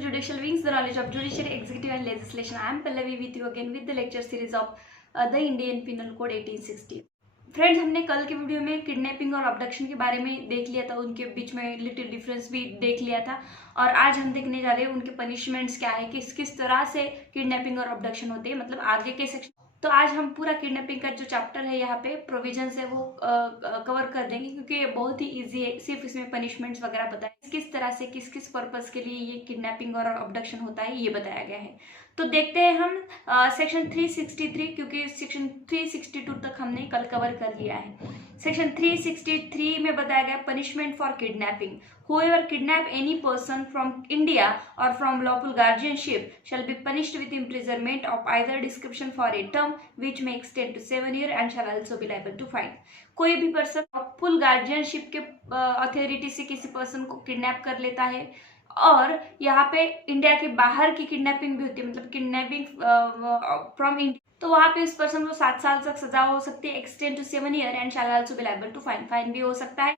Judicial Wings, the knowledge of judiciary, executive and legislation. I am Pallavi with you again with the lecture series of the Indian Penal Code 1860. Friends, हमने कल के video में kidnapping और abduction के बारे में देख लिया था, उनके बीच में लिटिल डिफरेंस भी देख लिया था और आज हम देखने जा रहे हैं उनके पनिशमेंट्स क्या है, किस तरह से किडनैपिंग और अबडक्शन होते हैं, मतलब आगे के सेक्शन। तो आज हम पूरा किडनैपिंग का जो चैप्टर है यहाँ पे प्रोविजंस है वो कवर कर देंगे क्योंकि ये बहुत ही इजी है, सिर्फ इसमें पनिशमेंट्स वगैरह बताया किस तरह से किस पर्पस के लिए ये किडनैपिंग और अबडक्शन होता है, ये बताया गया है। तो देखते हैं हम सेक्शन 363, क्योंकि सेक्शन 362 तक हमने कल कवर कर लिया है। सेक्शन 363 में बताया गया punishment for kidnapping. Whoever kidnap any person from India or from lawful guardianship shall be punished with imprisonment of either description for a term which may extend to 7 years and shall also be liable to fine। कोई भी person lawful guardianship के authority से किसी person को kidnap कर लेता है और यहाँ पे इंडिया के बाहर की किडनैपिंग भी होती है, मतलब किडनैपिंग फ्रॉम इंडिया, तो वहां पे उस पर्सन को 7 साल तक सजा हो सकती है, extend to 7 year and shall also be liable to fine, fine भी हो सकता है।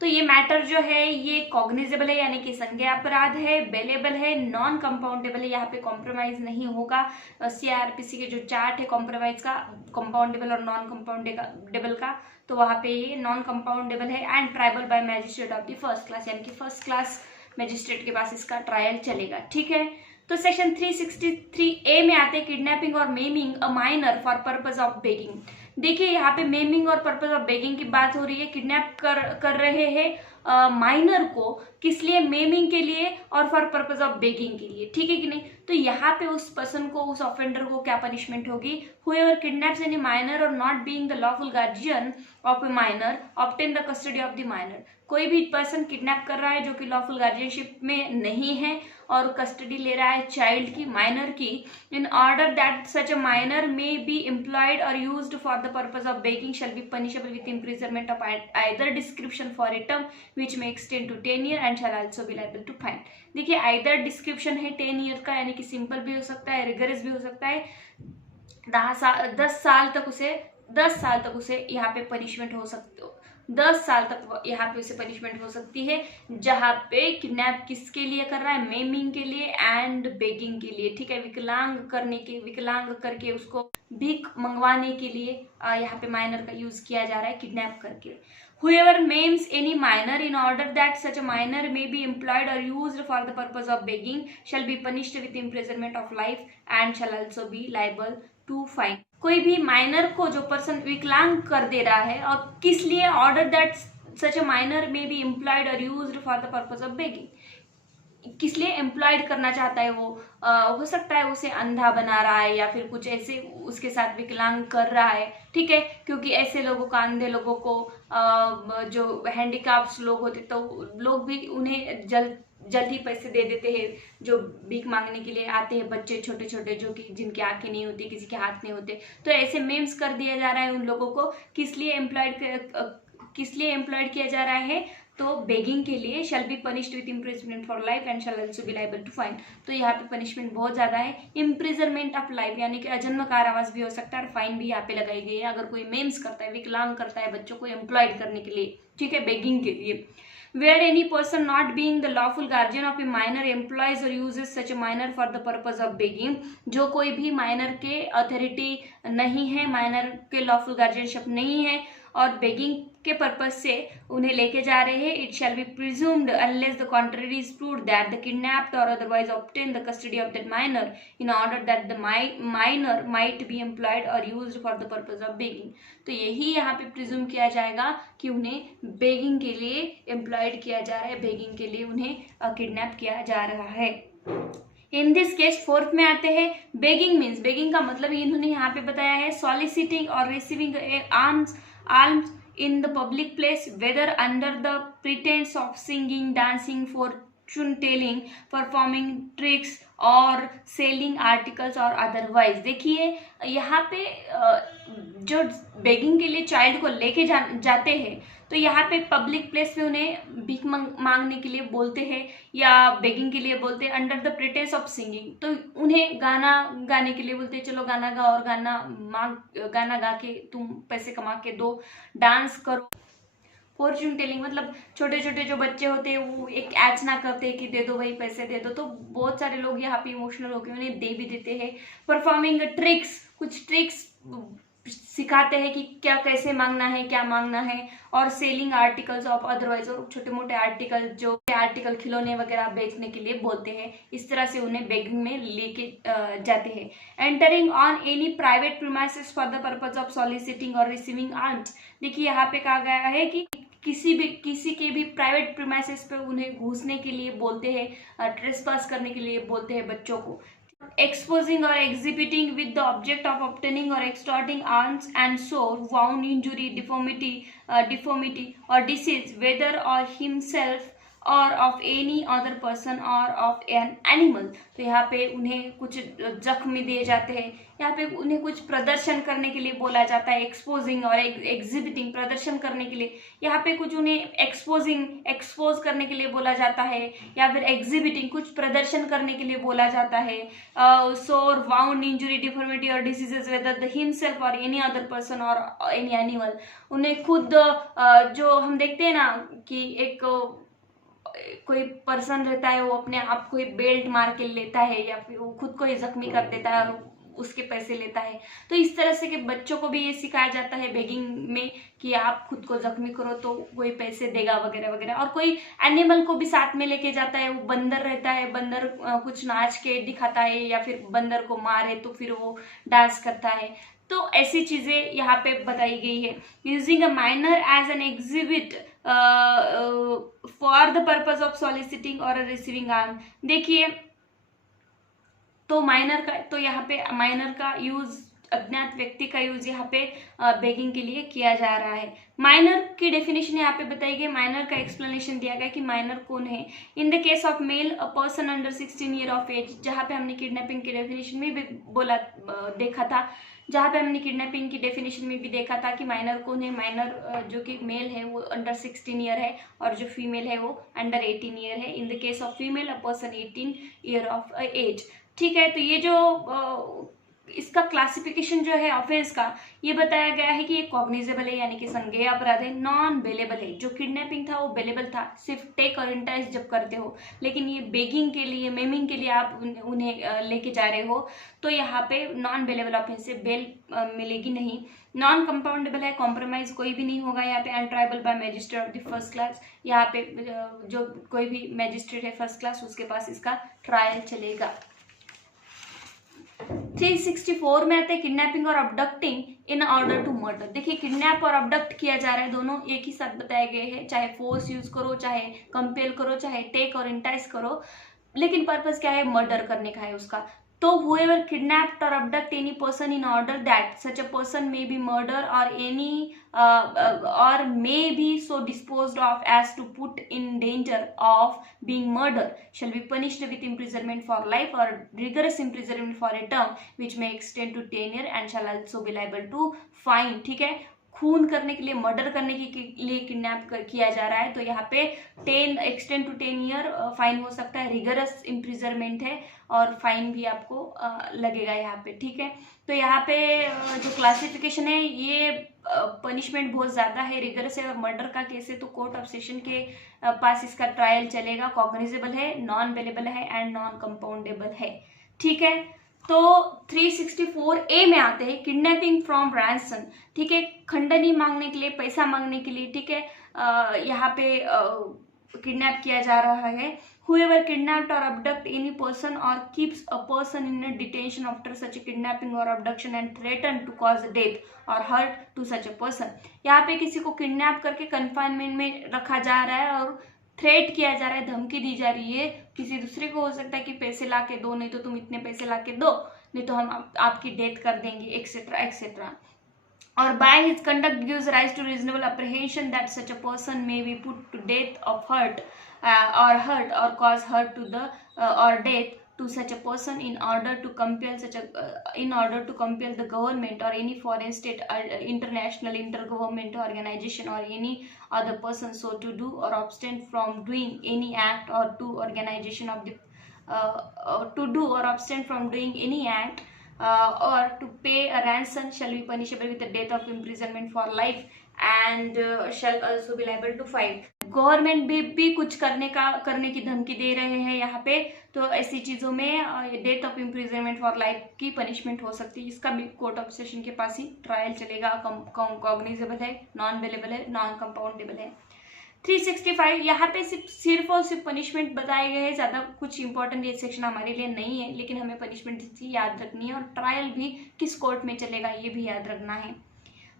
तो ये मैटर जो है ये कॉग्निजेबल है, यानी कि संज्ञेय अपराध है, बेलेबल है, नॉन कंपाउंडेबल है, यहाँ पे कॉम्प्रोमाइज नहीं होगा। सीआरपीसी के जो चार्ट है कॉम्प्रोमाइज का, कंपाउंडेबल और नॉन कंपाउंडेबल का, तो वहां पे ये नॉन कंपाउंडेबल है and tribal bye magistrate of the first class, यानी कि फर्स्ट क्लास मैजिस्ट्रेट के पास इसका ट्रायल चलेगा। ठीक है, तो सेक्शन 363A में आते हैं किडनैपिंग और maiming a minor for purpose of begging. देखिए यहाँ पे मेमिंग और पर्पज ऑफ बेगिंग की बात हो रही है, किडनैप कर रहे हैं माइनर को, किस लिए? मेमिंग के लिए और फॉर पर्पज ऑफ बेगिंग के लिए, ठीक है कि नहीं। तो यहाँ पे उस पर्सन को, उस ऑफेंडर को क्या पनिशमेंट होगी? whoever kidnaps any minor or not being the lawful guardian of a minor obtain the custody of the minor। कोई भी पर्सन किडनैप कर रहा है जो कि लॉफुल गार्जियनशिप में नहीं है और कस्टडी ले रहा है चाइल्ड की, माइनर की, in order that such a minor may be employed और used for the purpose of begging shall be punishable with imprisonment of either description for a term which may extend to 10 year and shall also be liable to fine. देखिए either description है 10 year का, यानी कि simple भी हो सकता है, rigorous भी हो सकता है, 10 साल तक उसे यहाँ पे पनिशमेंट हो सकती, 10 साल तक यहाँ पे उसे पनिशमेंट हो सकती है, जहाँ पे किडनैप किसके लिए कर रहा है? मेमिंग के लिए एंड बेगिंग के लिए, ठीक है, विकलांग करके उसको भीख मंगवाने के लिए यहाँ पे माइनर का यूज किया जा रहा है, किडनैप करके। Whoever maims any minor in order that such a minor may be employed or used for the purpose of begging shall be punished with imprisonment of life and shall also be liable to fine। कोई भी minor को जो person विकलांग कर दे रहा है और किस लिए? Order that such a minor may be employed और used for the purpose of begging, किस लिए एम्प्लॉयड करना चाहता है वो? हो सकता है उसे अंधा बना रहा है या फिर कुछ ऐसे उसके साथ विकलांग कर रहा है, ठीक है, क्योंकि ऐसे लोगों को, अंधे लोगों को, जो हैंडीकैप्स लोग होते तो लोग भी उन्हें जल्दी पैसे दे देते हैं, जो भीख मांगने के लिए आते हैं, बच्चे छोटे छोटे जो कि जिनकी आंखें नहीं होती, किसी के हाथ नहीं होते, तो ऐसे मेम्स कर दिया जा रहा है उन लोगों को। किस लिए एम्प्लॉयड किया जा रहा है? तो बेगिंग के लिए। Shall be punished with imprisonment for life and shall also be liable to fine. तो यहाँ पे पनिशमेंट बहुत ज्यादा है, इम्प्रिजनमेंट ऑफ लाइफ यानी कि अजन्म कारावास भी हो सकता है और फाइन भी यहाँ पे लगाई गई है अगर कोई मेम्स करता है, विकलांग करता है बच्चों को एम्प्लॉयड करने के लिए, ठीक है, बेगिंग के लिए। Where any person not being the lawful guardian of a minor employs or uses such a minor for the purpose of begging, जो कोई भी माइनर के अथॉरिटी नहीं है, माइनर के लॉफुल गार्जियनशिप नहीं है और बेगिंग के पर्पज से उन्हें लेके जा रहे हैं, it shall be presumed unless the contrary is proved that the kidnapped और otherwise obtain the custody of that minor in order that the minor might be employed और used for the purpose of begging. तो यही यहाँ पे presume किया जाएगा कि उन्हें बेगिंग के लिए एम्प्लॉयड किया जा रहा है, बेगिंग के लिए उन्हें किडनैप किया जा रहा है। इन दिस केस फोर्थ में आते हैं बेगिंग मीन्स, बेगिंग का मतलब इन्होंने यहाँ पे बताया है सॉलिसिटिंग और receiving alms in the public place whether under the pretense of singing, dancing, fortune telling, performing tricks और सेलिंग आर्टिकल्स और अदरवाइज। देखिए यहाँ पे जो बेगिंग के लिए चाइल्ड को लेके जाते हैं तो यहाँ पे पब्लिक प्लेस में उन्हें भीख मांगने के लिए बोलते हैं या बेगिंग के लिए बोलते हैं under the pretence of singing, तो उन्हें गाना गाने के लिए बोलते हैं, चलो गाना गाओ और गाना गा के तुम पैसे कमा के दो, डांस करो फॉर्च्यून टेलिंग मतलब छोटे छोटे जो बच्चे होते हैं वो एक याचना करते हैं कि दे दो भाई पैसे दे दो, तो बहुत सारे लोग यहाँ पे इमोशनल होकर उन्हें दे भी देते हैं। परफॉर्मिंग ट्रिक्स, कुछ ट्रिक्स सिखाते हैं कि क्या कैसे मांगना है, क्या मांगना है। और सेलिंग आर्टिकल्स ऑफ अदरवाइज, और छोटे मोटे आर्टिकल जो आर्टिकल खिलौने वगैरह बेचने के लिए बोलते हैं, इस तरह से उन्हें बेगिंग में लेके जाते हैं। Entering on any private premises for the purpose of soliciting और रिसीविंग आर्म्स। देखिए यहाँ पे कहा गया है कि किसी के भी प्राइवेट प्रीमाइसेस पे उन्हें घुसने के लिए बोलते हैं, ट्रेसपास करने के लिए बोलते हैं बच्चों को। Exposing or exhibiting with the object of obtaining or extorting arms and sore, wound, injury, deformity or disease, whether or himself और ऑफ एनी अदर पर्सन और ऑफ एन एनिमल। तो यहाँ पे उन्हें कुछ जख्म दिए जाते हैं, यहाँ पे उन्हें कुछ प्रदर्शन करने के लिए बोला जाता है, एक्सपोजिंग और एग्जिबिटिंग, प्रदर्शन करने के लिए। यहाँ पे कुछ उन्हें एक्सपोज करने के लिए बोला जाता है, या फिर एग्जिबिटिंग कुछ प्रदर्शन करने के लिए बोला जाता है। सोर, वाउंड, इंजुरी, डिफॉर्मिटी और डिसीजेस, वेदर हिमसेल्फ और एनी अदर पर्सन और एनी एनिमल। उन्हें खुद जो हम देखते हैं ना कि एक कोई पर्सन रहता है, वो अपने आप को बेल्ट मार के लेता है या फिर वो खुद को ही जख्मी कर देता है और उसके पैसे लेता है। तो इस तरह से कि बच्चों को भी ये सिखाया जाता है बेगिंग में कि आप खुद को जख्मी करो तो कोई पैसे देगा वगैरह वगैरह। और कोई एनिमल को भी साथ में लेके जाता है, वो बंदर रहता है, बंदर कुछ नाच के दिखाता है या फिर बंदर को मारे तो फिर वो डांस करता है। तो ऐसी चीजें यहाँ पे बताई गई है। Using a minor as an exhibit for the purpose of soliciting और रिसीविंग आर्म। देखिए तो माइनर का, तो यहाँ पे माइनर का यूज, अज्ञात व्यक्ति का यूज यहाँ पे बेगिंग के लिए किया जा रहा है। माइनर की डेफिनेशन यहाँ पे बताई गई, माइनर का एक्सप्लेनेशन दिया गया कि माइनर कौन है। In the case of male, a person under 16 year of age, जहाँ पे हमने किडनैपिंग की डेफिनेशन में भी देखा था, जहाँ पे हमने किडनैपिंग की डेफिनेशन में भी देखा था कि माइनर कौन है। माइनर जो कि मेल है वो अंडर 16 ईयर है और जो फीमेल है वो अंडर 18 ईयर है। In the case of female, a person 18 year of age. ठीक है, तो ये जो इसका क्लासिफिकेशन जो है ऑफेंस का, ये बताया गया है कि ये कॉग्निजेबल है यानी कि संज्ञेय अपराध है। नॉन बेलेबल है, जो किडनैपिंग था वो बेलेबल था सिर्फ टेक और इंटाइस जब करते हो, लेकिन ये बेगिंग के लिए, मेमिंग के लिए आप उन्हें लेके जा रहे हो तो यहाँ पे नॉन बेलेबल ऑफेंस से बेल मिलेगी नहीं। नॉन कंपाउंडेबल है, कॉम्प्रोमाइज कोई भी नहीं होगा यहाँ पे। And tribal bye magistrate of the first class, यहाँ पे जो कोई भी मैजिस्ट्रेट है फर्स्ट क्लास उसके पास इसका ट्रायल चलेगा। 364 में आते हैं किडनैपिंग और अबडक्टिंग इन ऑर्डर टू मर्डर। देखिए किडनैप और अबडक्ट किया जा रहा है, दोनों एक ही साथ बताए गए हैं, चाहे फोर्स यूज करो, चाहे कंपेल करो, चाहे टेक और इंटाइस करो, लेकिन पर्पस क्या है, मर्डर करने का है उसका। तो whoever kidnapped or abduct any person in order that such a person may be murdered or any or may be so disposed of as to put in danger of being murdered shall be punished with imprisonment for life or rigorous imprisonment for a term which may extend to 10 years and shall also be liable to fine। ठीक है, खून करने के लिए, murder करने के लिए kidnap किया जा रहा है तो यहाँ पे 10 एक्सटेंड टू 10 ईयर फाइन हो सकता है, रिगरस इम्प्रिजनमेंट है और फाइन भी आपको लगेगा यहाँ पे। ठीक है, तो यहाँ पे जो क्लासिफिकेशन है ये पनिशमेंट बहुत ज़्यादा है, रिगरस है। और मर्डर का केस है तो कोर्ट ऑफ सेशन के पास इसका ट्रायल चलेगा, कॉग्निजेबल है, नॉन बेलेबल है एंड नॉन कंपाउंडेबल है। ठीक है, तो 364A में आते हैं किडनैपिंग फ्रॉम रैंसम। ठीक है, खंडनी मांगने के लिए, पैसा मांगने के लिए। ठीक है, यहाँ पे किडनैप किया जा रहा है। Whoever kidnapped or abduct any person or keeps a person in a detention after such a kidnapping or abduction and threaten to cause death or hurt to such a person। यहाँ पे किसी को kidnap करके confinement में रखा जा रहा है और थ्रेट किया जा रहा है, धमकी दी जा रही है किसी दूसरे को, हो सकता है कि पैसे ला के दो, नहीं तो तुम इतने पैसे ला के दो, नहीं तो हम आपकी डेथ कर देंगे, एक्सेट्रा एक्सेट्रा। और by his conduct gives rise to reasonable apprehension that such a person may be put to death of hurt or cause hurt to the or death to such a person in order to compel the government or any foreign state, international, intergovernmental organization or any other person so to do or abstain from doing any act or to organization of the to do or abstain from doing any act और to pay a ransom shall be punishable with the death of imprisonment for life and shall also be liable to fine. Government भी कुछ करने की धमकी दे रहे हैं यहाँ पे, तो ऐसी चीजों में death of imprisonment for life की पनिशमेंट हो सकती है। इसका भी कोर्ट ऑफ सेशन के पास ही ट्रायल चलेगा। कॉग्निजेबल है, नॉन बेलेबल है, नॉन कंपाउंडेबल है। 365 यहाँ पे सिर्फ और सिर्फ पनिशमेंट बताए गए हैं, ज्यादा कुछ इंपॉर्टेंट ये सेक्शन हमारे लिए नहीं है, लेकिन हमें पनिशमेंट याद रखनी है और ट्रायल भी किस कोर्ट में चलेगा ये भी याद रखना है।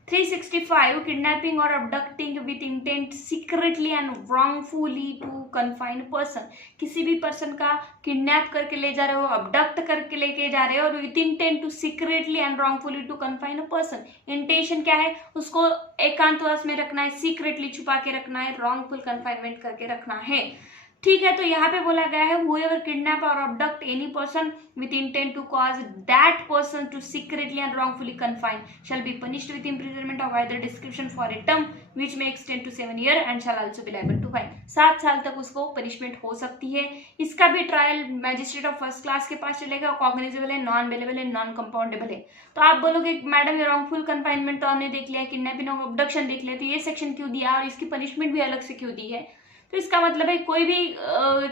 365 किडनैपिंग और abducting with intent secretly and wrongfully to confine person. किसी भी पर्सन का किडनैप करके ले जा रहे हो, अबडक्ट करके लेके जा रहे हो और with intent to secretly and wrongfully to confine a person. Intention क्या है, उसको एकांतवास में रखना है, सीक्रेटली छुपा के रखना है, wrongful कन्फाइनमेंट करके रखना है। ठीक है, तो यहाँ पे बोला गया है whoever kidnap or abduct any person with intent to cause that person to secretly and wrongfully confine shall be punished with imprisonment of either description for a term which may extend to 7 years and shall also be liable to fine। 7 साल तक उसको punishment हो सकती है। इसका भी trial magistrate of first class के पास चलेगा। कॉग्निजेबल है, नॉन बेलेबल है, नॉन कंपाउंडेबल है। तो आप बोलोगे मैडम ये रॉन्गफुल कन्फाइनमेंट तो हमने देख लिया, किडनैपिंग और अबडक्शन देख लिया, तो ये सेक्शन क्यों दिया और इसकी पनिशमेंट भी अलग से क्यों दी है? तो इसका मतलब है कोई भी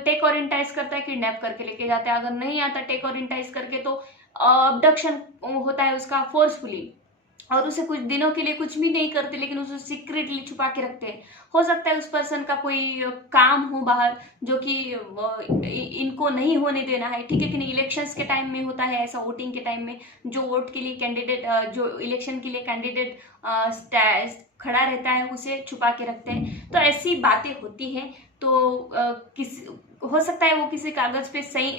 टेक और इंटाइज करता है, किडनैप करके लेके जाता है। अगर नहीं आता टेक और इंटाइज करके तो अबडक्शन होता है उसका फोर्सफुली, और उसे कुछ दिनों के लिए कुछ भी नहीं करते लेकिन उसे सीक्रेटली छुपा के रखते हैं। हो सकता है उस पर्सन का कोई काम हो बाहर जो कि इनको नहीं होने देना है, ठीक है कि नहीं। इलेक्शंस के टाइम में होता है ऐसा, वोटिंग के टाइम में जो वोट के लिए कैंडिडेट, जो इलेक्शन के लिए कैंडिडेट खड़ा रहता है उसे छुपा के रखते हैं। तो ऐसी बातें होती हैं। तो हो सकता है वो किसी कागज पे सही,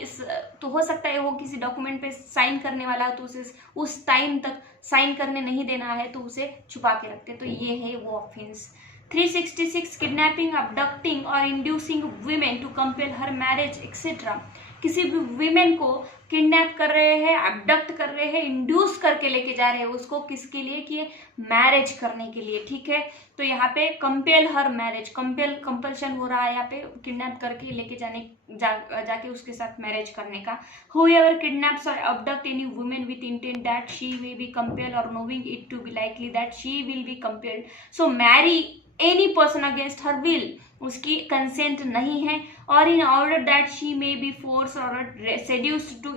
तो हो सकता है वो किसी डॉक्यूमेंट पे साइन करने वाला है तो उसे उस टाइम तक साइन करने नहीं देना है तो उसे छुपा के रखते हैं। तो ये है वो ऑफेंस। 366 किडनैपिंग, अबडक्टिंग और inducing women to compel her marriage etcetera. किसी भी वीमेन को किडनैप कर रहे हैं, अबडक्ट कर रहे हैं, इंड्यूस करके लेके जा रहे हैं उसको, किसके लिए कि मैरिज करने के लिए, ठीक है। तो यहाँ पे कंपेल हर मैरिज, कंपल्शन हो रहा है यहाँ पे किडनैप करके लेके जाके उसके साथ मैरिज करने का। whoever kidnaps or abduct any woman with intent that she may be compelled or knowing it to be likely that she will be compelled so marry any person against her will, उसकी consent नहीं है, और in order that she may be force और seduced to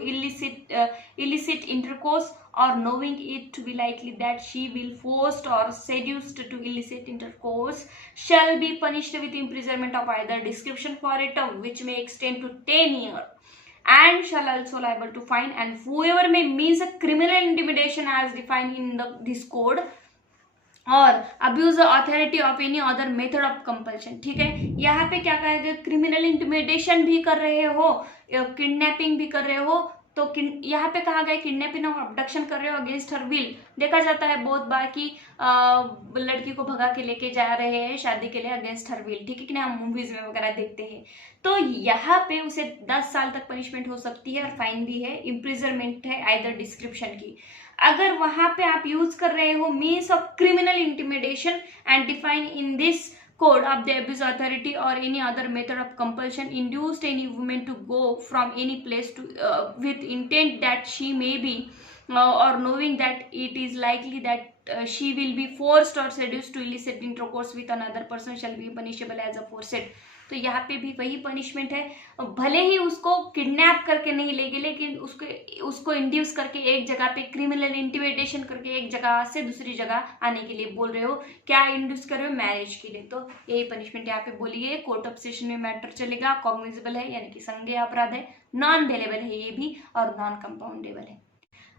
illicit intercourse or knowing it to be likely that she will forced or seduced to illicit intercourse shall be punished with imprisonment of either description for a term which may extend to 10 years and shall also liable to fine, and whoever may means a criminal intimidation as defined in this code और abuse authority of any other method of compulsion. ठीक है, यहाँ पे क्या कहेगा, criminal intimidation भी कर रहे हो, किडनैपिंग भी कर रहे हो, तो यहाँ पे कहा गया किडनैपिंग और अबडक्शन कर रहे हो अगेंस्ट हर विल। देखा जाता है बहुत बार कि लड़की को भगा के लेके जा रहे हैं शादी के लिए अगेंस्ट हर विल, ठीक है कि नहीं, हम मूवीज में वगैरह देखते हैं। तो यहाँ पे उसे 10 साल तक पनिशमेंट हो सकती है और फाइन भी है, इम्प्रिजनमेंट है आइदर डिस्क्रिप्शन की। अगर वहां पे आप यूज कर रहे हो means of criminal intimidation and define in this code of the abuse authority or any other method of compulsion induced any woman to go from any place to with intent that she may be or knowing that it is likely that she will be forced or seduced to illicit intercourse with another person shall be punishable as aforesaid। तो यहाँ पे भी वही punishment है, भले ही उसको kidnap करके नहीं ले गए लेकिन उसको इंड्यूस करके एक जगह पे क्रिमिनल इंटिमिडेशन करके एक जगह से दूसरी जगह आने के लिए बोल रहे हो, क्या इंड्यूस कर रहे हो, मैरिज के लिए। तो यही पनिशमेंट यहाँ पे बोली है। कोर्ट ऑफ सेशन में मैटर चलेगा, कॉग्निजेबल है यानी कि संज्ञेय अपराध है, नॉन बेलेबल है ये भी, और नॉन कंपाउंडेबल है।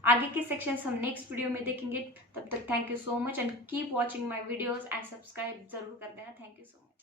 आगे के सेक्शंस हम नेक्स्ट वीडियो में देखेंगे। तब तक thank you so much and keep watching my videos and subscribe जरूर कर देना। Thank you so much.